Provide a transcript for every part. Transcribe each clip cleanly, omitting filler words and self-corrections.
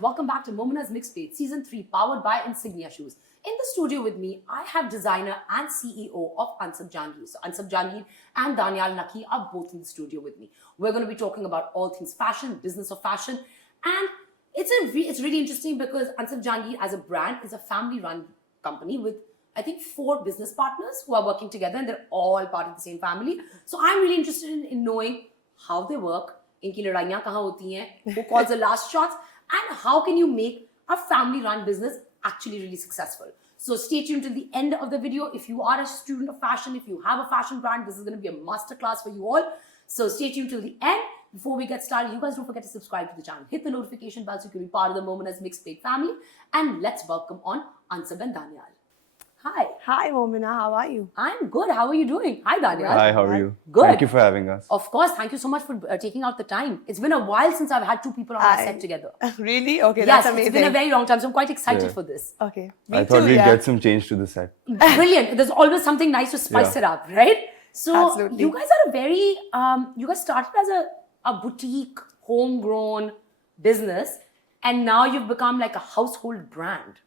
welcome back to Momina's Mixtape Season 3 powered by Insignia Shoes. In the studio with me, I have designer and CEO of Ansab Jahangir. So Ansab Jahangir and Daniyal Naqi are both in the studio with me. We're going to be talking about all things fashion, business of fashion, and it's really interesting because Ansab Jahangir as a brand is a family-run company with I think 4 business partners who are working together and they're all part of the same family. So I'm really interested in knowing how they work, inki ladaiyan kahan hoti hain, who calls the last shots, and how can you make a family-run business actually really successful. So stay tuned till the end of the video. If you are a student of fashion, if you have a fashion brand, this is going to be a masterclass for you all. So stay tuned till the end. Before we get started, you guys don't forget to subscribe to the channel. Hit the notification bell so you can be part of the Momina's Mixtape family. And let's welcome on Ansab and Daniyal. Hi. Hi, Momina. How are you? I'm good. How are you doing? Hi, Daniyal. Hi, how are you? Good. Thank you for having us. Of course. Thank you so much for taking out the time. It's been a while since I've had 2 people on our set together. Really? Okay, Yes, that's amazing. it's been a very long time, so I'm quite excited for this. Okay. I thought we'd get some change to the set. Brilliant. There's always something nice to spice it up, right? So Absolutely. you guys are a very, you guys started as a boutique, homegrown business, and now you've become like a household brand.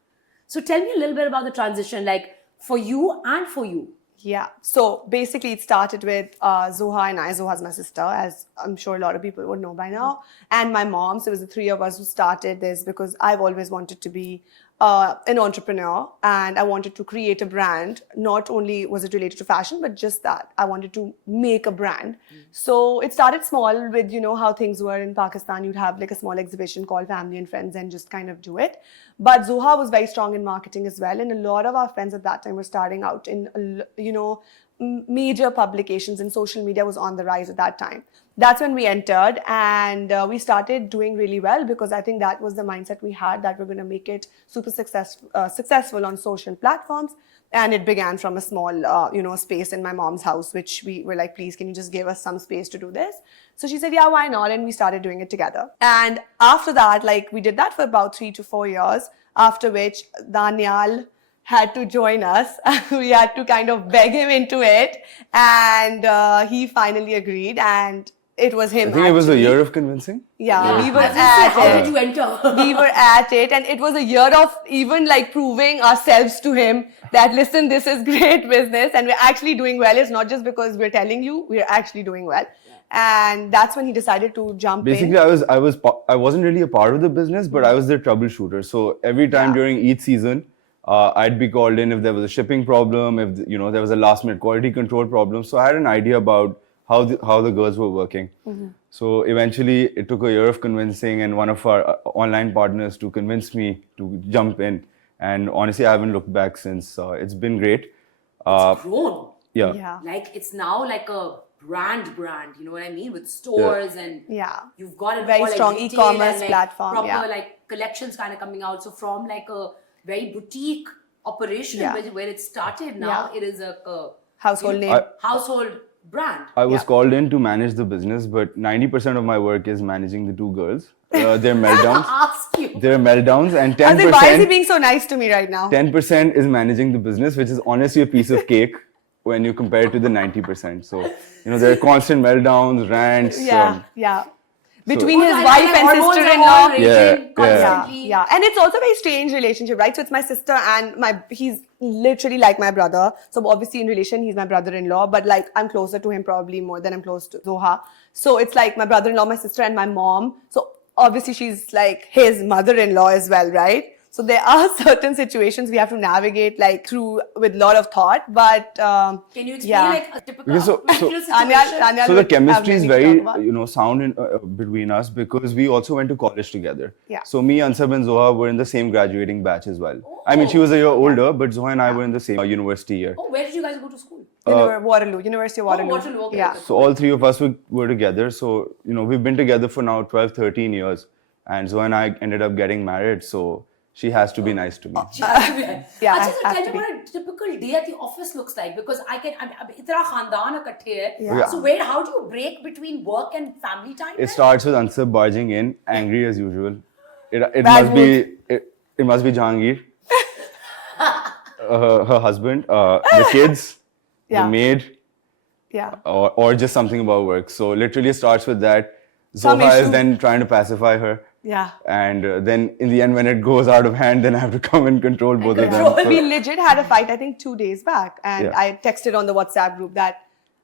So tell me a little bit about the transition, like for you and for you. Yeah. So basically, it started with Zoha and I. Zoha's my sister, as I'm sure a lot of people would know by now, and my mom. So it was the 3 of us who started this because I've always wanted to be an entrepreneur and I wanted to create a brand. Not only was it related to fashion, but just that I wanted to make a brand. So it started small with, you know, how things were in Pakistan. You'd have like a small exhibition called Family and Friends and just kind of do it. But Zoha was very strong in marketing as well. And a lot of our friends at that time were starting out in, you know, major publications, and social media was on the rise at that time. That's when we entered, and we started doing really well because I think that was the mindset we had, that we're going to make it super successful on social platforms. And it began from a small, you know, space in my mom's house, which we were like, please, can you just give us some space to do this? So she said, yeah, why not? And we started doing it together. And after that, like we did that for about 3 to 4 years, after which Daniyal had to join us. We had to kind of beg him into it, and he finally agreed, and it was him. I think it was a year of convincing. Yeah, we were As in, at how it. did you enter? We were at it, and it was a year of even like proving ourselves to him that, listen, this is great business and we're actually doing well. It's not just because we're telling you, we're actually doing well. And that's when he decided to jump Basically, in. I wasn't really a part of the business, but I was their troubleshooter. So every time during each season, I'd be called in if there was a shipping problem, if there was a last-minute quality control problem. So I had an idea about how the girls were working. So eventually, it took a year of convincing and one of our online partners to convince me to jump in. And honestly, I haven't looked back since. It's been great. It's grown. Yeah. Like it's now like a brand, you know what I mean? With stores and you've got a Very strong retail e-commerce and, like, platform. Proper like collections kind of coming out. So from like a very boutique operation where it started, now it is a Household name. household brand. I was called in to manage the business, but 90% of my work is managing the 2 girls. Their meltdowns. Ask you. Their meltdowns, and I was like, why is he 10%. being so nice to me right now? 10% is managing the business, which is honestly a piece of cake when you compare it to the 90%. So, you know, there are constant meltdowns, rants. Between his So, wife like, and hormones are sister-in-law. all raging constantly. Yeah. And it's also a very strange relationship, right? So it's my sister and he's literally like my brother. So obviously in relation, he's my brother-in-law, but like I'm closer to him probably more than I'm close to Zoha. So it's like my brother-in-law, my sister, and my mom. So obviously she's like his mother-in-law as well, right? So there are certain situations we have to navigate like through with a lot of thought, but Can you explain like a typical situation? So the chemistry is very, you know, sound in, between us because we also went to college together. So me, Ansab and Zoha were in the same graduating batch as well. I mean, she was a year older, but Zoha and I were in the same university year. Oh, where did you guys go to school? University of Waterloo. Waterloo, okay. Yeah. So all 3 of us were together. So, you know, we've been together for now 12, 13 years. And Zoha and I ended up getting married. So she has to be nice to me. Tell me what a typical day at the office looks like, because itna khandan ikatthe hai. So how do you break between work and family time? It starts with Ansab barging in, angry as usual. It must be Jahangir, her husband, the kids, the maid, or just something about work. So literally it starts with that. Zoha is then trying to pacify her. Yeah. And then in the end, when it goes out of hand, then I have to come and control both of them. So, We legit had a fight, I think 2 days back. And Yeah. I texted on the WhatsApp group that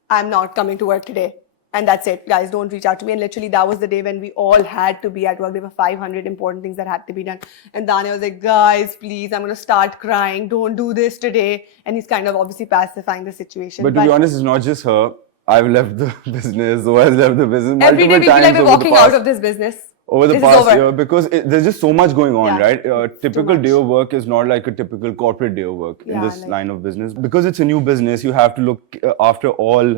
I'm not coming to work today. And that's it. Guys, don't reach out to me. And literally that was the day when we all had to be at work. There were 500 important things that had to be done. And Daniyal was like, guys, please, I'm going to start crying. Don't do this today. And he's kind of obviously pacifying the situation. but to be honest, it's not just her. I've left the business. Zoha has left the business every day multiple we feel like times we're over the walking out past- of this business. over the This is past over. year, because there's just so much going on, Yeah. right? Typical much. day of work is not like a typical corporate day of work in Yeah, this like- line of business. Because it's a new business, you have to look after all,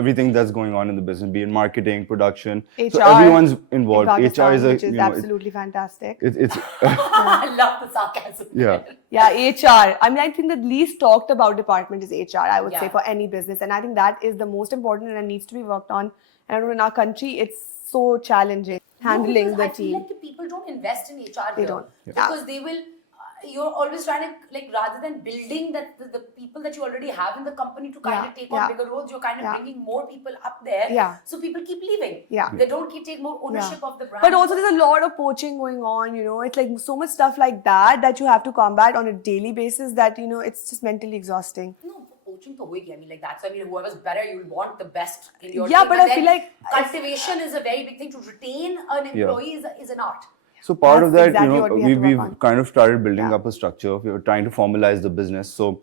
everything that's going on in the business, be it marketing, production. HR. So everyone's In involved. Pakistan, HR is a, which is absolutely fantastic. it's I love the sarcasm. yeah. Yeah, HR. I mean, I think the least talked about department is HR, I would say, Yeah. for any business. And I think that is the most important and needs to be worked on. And I know in our country, it's so challenging handling No, the because I feel team. like the people don't invest in HR They here. don't. Because they will, you're always trying to, like, rather than building that the people that you already have in the company to kind Yeah, of take yeah. on bigger roles, you're kind of Yeah. bringing more people up there. Yeah. So people keep leaving. Yeah. They don't take more ownership Yeah. of the brand. But also there's a lot of poaching going on, it's like so much stuff like that you have to combat on a daily basis that, it's just mentally exhausting. No, poaching to hoegi. I mean, like that's. I mean, whoever's better, you'll want the best in your Yeah, team. but I feel then like- cultivation is a very big thing. To retain an employee is an art. So part of That's that, exactly what we have to work we've on. kind of started building Yeah. up a structure. We were trying to formalize the business. So,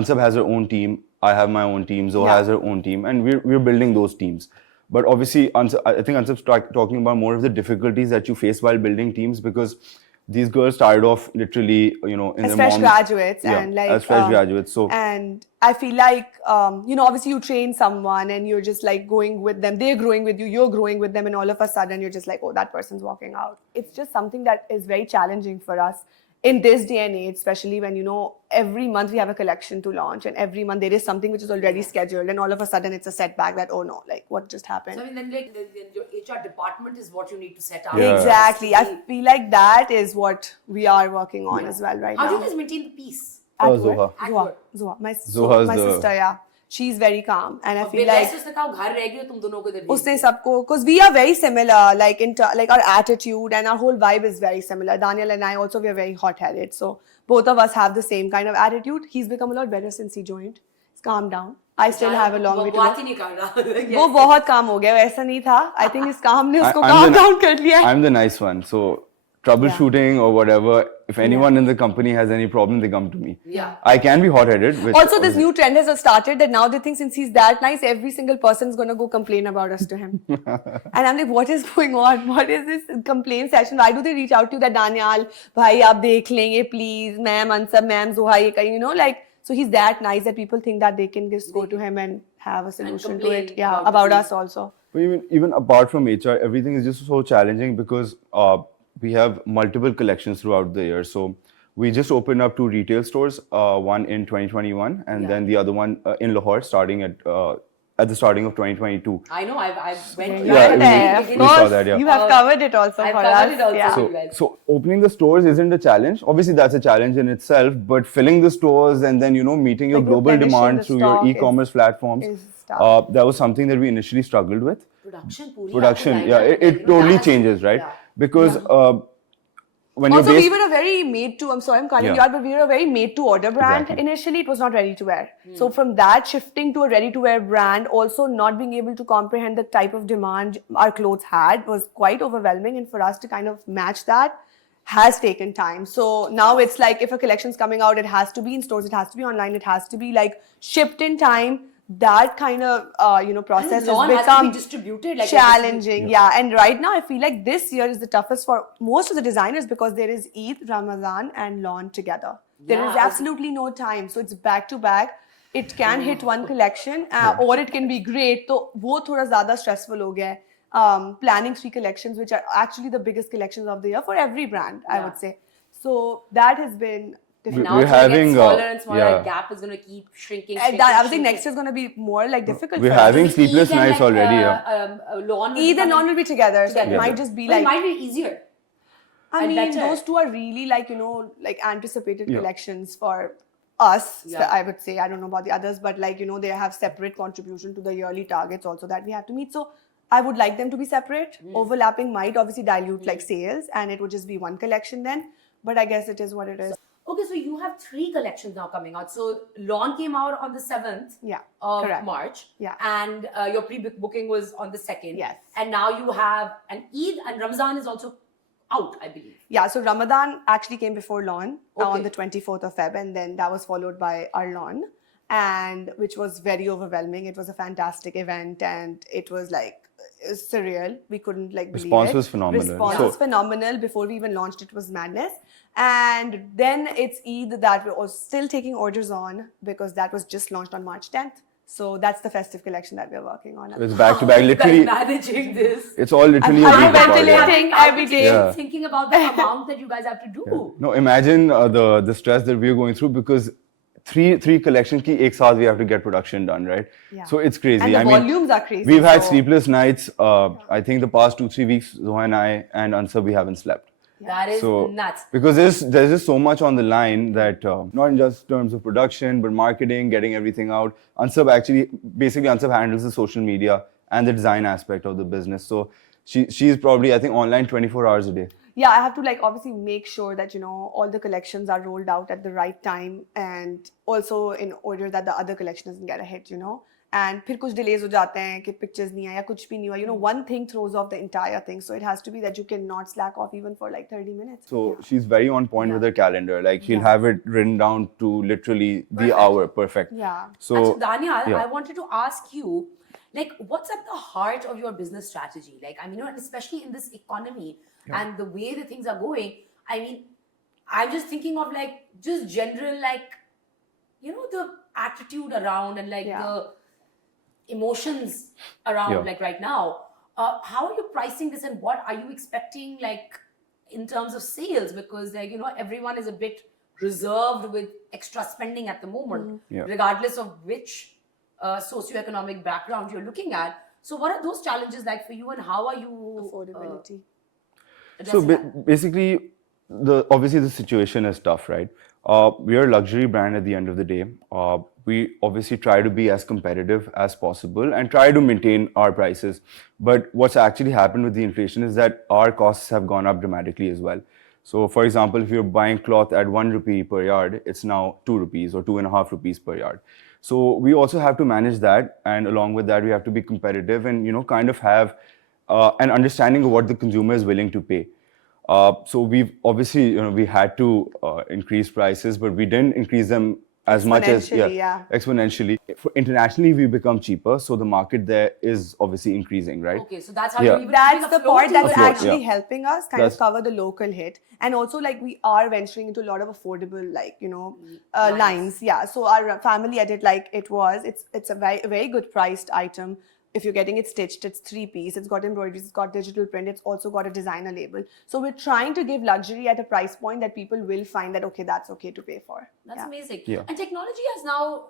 Ansab has her own team. I have my own team. Zoha Yeah. has her own team, and we're building those teams. But obviously, I think Ansab's talking about more of the difficulties that you face while building teams, because these girls started off literally, in As their fresh mom's- graduates yeah, and like as fresh graduates. So and I feel like obviously you train someone and you're just like going with them, they're growing with you, you're growing with them, and all of a sudden you're just like, oh, that person's walking out. It's just something that is very challenging for us in this day and age, especially when every month we have a collection to launch, and every month there is something which is already scheduled, and all of a sudden it's a setback that, oh no, like what just happened. So I mean, then like your HR department is what you need to set up. Yeah. Exactly. I feel like that is what we are working on as well right How do now. you guys maintain the peace? At Zoha. work. At Zoha. work. Zoha. My Zoha's sister, yeah. She's very calm. And I feel like उसने कहा घर रह गई तुम दोनों को इधर भेज उसने सबको, because we are very similar, like like our attitude and our whole vibe is very similar. Daniyal and I also, we are very hot-headed. So both of us have the same kind of attitude. He's become a lot better since he joined. He's calmed down. I still have a long way to बात go. ही नहीं कर रहा वो बहुत काम हो गया, वैसा नहीं था. I think इस काम ने उसको I'm calm the- down कर लिया है. I'm the nice one. So troubleshooting or whatever, if anyone in the company has any problem, they come to me. Yeah. I can be hot-headed. which Also, this obviously- new trend has started that now they think since he's that nice, every single person is going to go complain about us to him. And I'm like, what is going on? What is this complaint session? Why do they reach out to you that Daniyal, bhai, aap dekh lenge, please, ma'am, Ansab, ma'am, Zoha, ye kahin, like, so he's that nice that people think that they can just go to him and have a solution to complain it. Yeah, about about the us also. But even apart from HR, everything is just so challenging because we have multiple collections throughout the year. So we just opened up 2 retail stores, one in 2021 and then the other one in Lahore starting at the starting of 2022. I know. I went. Yeah, Right there, we of saw course. that, yeah. You have covered it also I've for covered us. it also. Yeah. So- So, guys. so opening the stores isn't a challenge. Obviously, that's a challenge in itself. But filling the stores and then meeting your Like global replenishing demand the through your stock e-commerce platforms, is tough. that was something that we initially struggled with. Production, puri Production, aapko yeah, line up, it like, totally that's- changes, right? yeah. Because when Also, you're we based, were a very made to, I'm sorry, I'm calling Yeah. you out, but we were a very made to order brand. Exactly. Initially, it was not ready to wear. So from that, shifting to a ready to wear brand, also not being able to comprehend the type of demand our clothes had was quite overwhelming. And for us to kind of match that has taken time. So now it's like if a collection's coming out, it has to be in stores, it has to be online, it has to be like shipped in time. That kind of process lawn has has to become be distributed, like, challenging. Yeah, and right now I feel like this year is the toughest for most of the designers because there is Eid, Ramadan, and launch together. There is Yeah. absolutely no time, so it's back to back. It can hit one collection, or it can be great. So, वो थोड़ा ज़्यादा stressful हो गया है. Planning 3 collections, which are actually the biggest collections of the year for every brand, I would say. So that has been difficult. Now We're it's gonna having, get smaller and smaller. yeah. That gap is going to keep shrinking. And that, I was saying next year is going to be more like difficult. we're for us. having Eid sleepless and, nights like, already. Yeah. Lawn will Eid be and non coming will be together, so it together. might just be But like. it might be easier. I and mean, better. those two are really like, like anticipated Yeah. collections for us, Yeah. I would say. I don't know about the others, but like, they have separate contribution to the yearly targets also that we have to meet. So I would like them to be separate. Overlapping might obviously dilute like sales, and it would just be one collection then. But I guess it is what it is. Okay, so you have 3 collections now coming out. So Lawn came out on the 7th Yeah, of correct. March. Yeah. And your pre-booking was on the 2nd. Yes. And now you have an Eid, and Ramzan is also out, I believe. Yeah, so Ramadan actually came before Lawn on Okay. the 24th of Feb, and then that was followed by our Lawn, and which was very overwhelming. It was a fantastic event, and it was like surreal. We couldn't like believe Response it. was phenomenal. Response So- was phenomenal. Before we even launched, it was madness. And then it's Eid that we're still taking orders on because that was just launched on March 10th. So that's the festive collection that we're working on. It's back to How back. are you guys Literally, managing this? it's all literally a I'm week apart. ventilating Yeah. every day. Yeah. Thinking about the amount that you guys have to do. No, imagine the stress that we're going through because three collections ki ek saath we have to get production done, right? Yeah. So it's crazy. And the I mean, volumes are crazy. we've had so- sleepless nights. I think the past 2-3 weeks, Zoha and I and Ansab, we haven't slept. That is So nuts. because there's just so much on the line that not in just terms of production but marketing, getting everything out. Ansab handles the social media and the design aspect of the business. So she's probably I think online 24 hours a day. Yeah, I have to like obviously make sure that all the collections are rolled out at the right time, and also in order that the other collection doesn't get a hit. And फिर कुछ delays हो जाते हैं कि pictures नहीं आए या कुछ भी नहीं हुआ. One thing throws off the entire thing. So it has to be that you cannot slack off even for like 30 minutes. So Yeah. she's very on point with her calendar. Like she'll have it written down to literally the hour. Perfect. Yeah. So Actually, Daniyal, yeah. I wanted to ask you, like, what's at the heart of your business strategy? Like, I mean, and especially in this economy and the way the things are going, I mean, I'm just thinking of like, just general, like, the attitude around and like Yeah. the emotions around, Yeah. like right now. How are you pricing this and what are you expecting, like, in terms of sales? Because, like, everyone is a bit reserved with extra spending at the moment, Yeah. regardless of which socioeconomic background you're looking at. So what are those challenges like for you and how are you Affordability. So addressing that? basically, obviously the situation is tough, right? We are a luxury brand at the end of the day. We obviously try to be as competitive as possible and try to maintain our prices. But what's actually happened with the inflation is that our costs have gone up dramatically as well. So for example, if you're buying cloth at 1 rupee per yard, it's now 2 rupees or 2.5 rupees per yard. So we also have to manage that, and along with that, we have to be competitive and kind of have an understanding of what the consumer is willing to pay. So we've obviously we had to increase prices, but we didn't increase them as much as Exponentially, exponentially. Internationally, we become cheaper, so the market there is obviously increasing, right? Okay, so that's how Yeah. you're even That's keeping the afloat part that's even. Afloat, actually yeah. helping us kind That's- of cover the local hit. And also, like, we are venturing into a lot of affordable, like, lines. Yeah. So our family edit, like, it's a very, very good priced item. If you're getting it stitched, it's 3-piece. It's got embroideries, it's got digital print, it's also got a designer label. So we're trying to give luxury at a price point that people will find that, okay, that's okay to pay for. That's Yeah. amazing. Yeah. And technology has now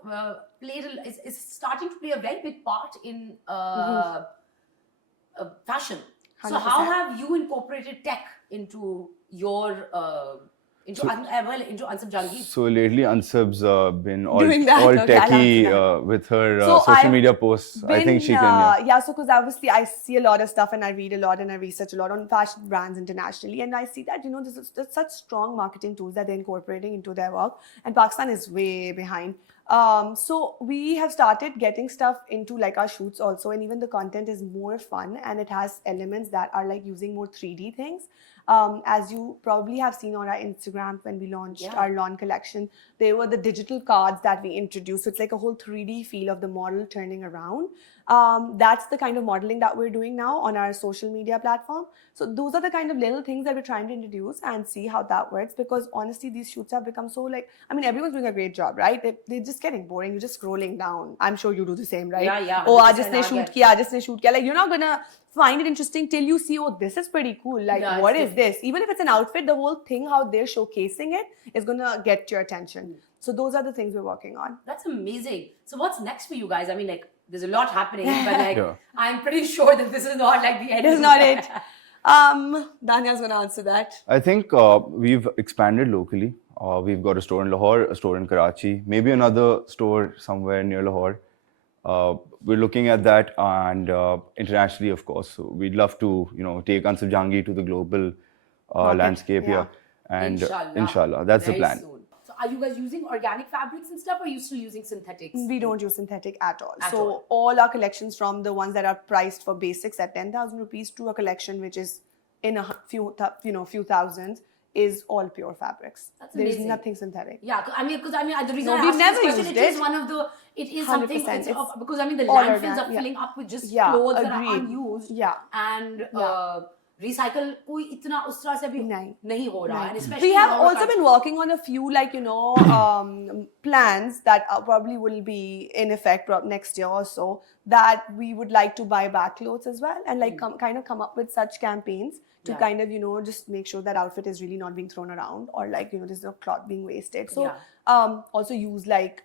is starting to play a very big part in fashion. So how 100%. have you incorporated tech into your into Ansab Jahangir? So lately, Ansab's been all Doing that, all okay, I'll techie answer with her So social I've media posts. I think she can. Yeah, so because obviously I see a lot of stuff and I read a lot and I research a lot on fashion brands internationally, and I see that there's such strong marketing tools that they're incorporating into their work, and Pakistan is way behind. So we have started getting stuff into like our shoots also, and even the content is more fun and it has elements that are like using more 3D things. As you probably have seen on our Instagram when we launched Yeah. our lawn collection, they were the digital cards that we introduced. So it's like a whole 3D feel of the model turning around. That's the kind of modeling that we're doing now on our social media platform. So those are the kind of little things that we're trying to introduce and see how that works, because honestly, these shoots have become so everyone's doing a great job, right? They're just getting boring. You're just scrolling down. I'm sure you do the same, right? Yeah, Oh, 100% aaj isne shoot again. kiya, aaj isne shoot kiya. Like, you're not gonna find it interesting till you see, oh, this is pretty cool. Like, Yeah, what it's is this? Even if it's an outfit, the whole thing, how they're showcasing it is gonna get your attention. So those are the things we're working on. That's amazing. So what's next for you guys? I mean, like, there's a lot happening, but like, Yeah. I'm pretty sure that this is not like the end. This is not it. Daniel's gonna answer that. I think we've expanded locally. We've got a store in Lahore, a store in Karachi, maybe another store somewhere near Lahore. we're looking at that, and internationally, of course. So we'd love to, take Ansab Jahangir to the global landscape yeah. here. And Inshallah. that's the Very plan. soon. So are you guys using organic fabrics and stuff, or are you still using synthetics? We don't use synthetic at all. At so all our collections, from the ones that are priced for basics at 10,000 rupees to a collection which is in a few thousands, is all pure fabrics. That's There is amazing. nothing synthetic. Yeah, because the reason No, I we've asked never this question, used it is it. one of the, it is something, 100%. It's because the all landfills organic, are filling up with just Yeah, clothes that are agreed. unused. Yeah. And recycle कोई इतना उस तरह से भी नहीं हो रहा, and especially We have in our also country. been working on a few plans that probably will be in effect next year or so, that we would like to buy back clothes as well, and kind of come up with such campaigns to kind of just make sure that outfit is really not being thrown around, or there's no cloth being wasted. So also use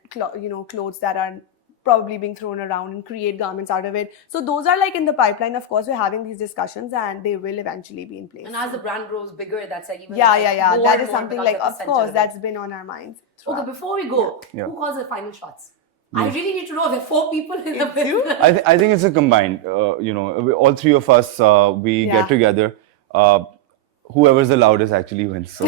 clothes that are probably being thrown around and create garments out of it. So those are in the pipeline. Of course, we're having these discussions and they will eventually be in place. And as the brand grows bigger, that's even yeah. more That and is more something becomes of the course center that's been on our minds. Okay, before we go, who calls the final shots? I really need to know. There are 4 people in the business. I think it's a combined. All 3 of us we get together. Whoever's the loudest actually wins. So.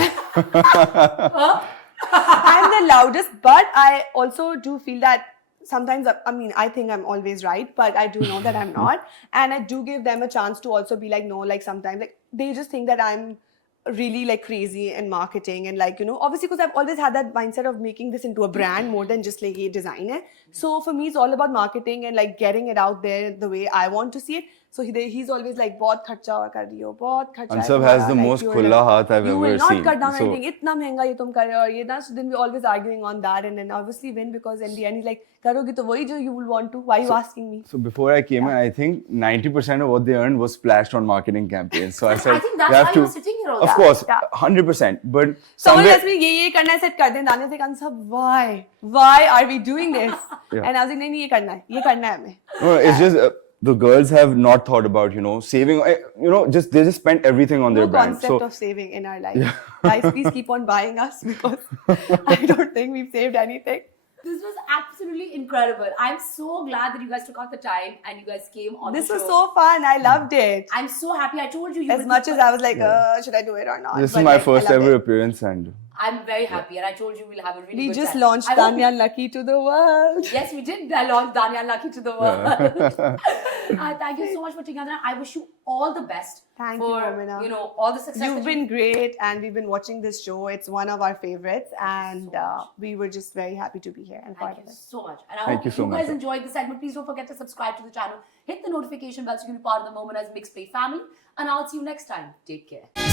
I'm the loudest, but I also do feel that sometimes, I think I'm always right, but I do know that I'm not. And I do give them a chance to also be no, sometimes, they just think that I'm really crazy in marketing and obviously because I've always had that mindset of making this into a brand more than just a design hai. So for me, it's all about marketing and getting it out there the way I want to see it. So he's always बहुत खर्चा और कर रही हो, बहुत खर्चा है Ansab has the most खुला हाथ I've you will ever not seen. cut down So- anything. इतना महंगा ये तुम कर रहे हो और ये ना. So then we're always arguing on that, and then obviously win, because in the end he's like, करोगे तो वही जो you will want to. Why are you asking me? So before I came in, I think 90% of what they earned was splashed on marketing campaigns. So I said, I think that's you have why to, you're sitting here all of that. course, Yeah. 100%. But Someone somewhere, asked me, ये करना है, set कर दें. Daniyal said, Ansab, why are we doing this? Yeah. And I was like, नहीं ये करना है हमें. no, it's just the girls have not thought about saving. They just spent everything on their No brand. concept of saving in our life. Guys, please keep on buying us, because I don't think we've saved anything. This was absolutely incredible. I'm so glad that you guys took out the time and you guys came on This the show. was so fun. I loved it. I'm so happy. I told you As will much be- as I was like, should I do it or not? This But, is my I first loved ever it. appearance, and I'm very happy, and I told you we'll have a really We good just time. launched I hope we- Daniyal Naqi to the world. Yes, we did launch Daniyal Naqi to the world. Thank you so much for taking out. I wish you all the best. Thank for, you, Momina. All the success. You've that been great, and we've been watching this show. It's one of our favorites, and we were just very happy to be here and part Thank of you it. so much. And I Thank hope you so you guys much. enjoyed the segment. Please don't forget to subscribe to the channel. Hit the notification bell so you can be part of the Momina's Mixed Plate family. And I'll see you next time. Take care.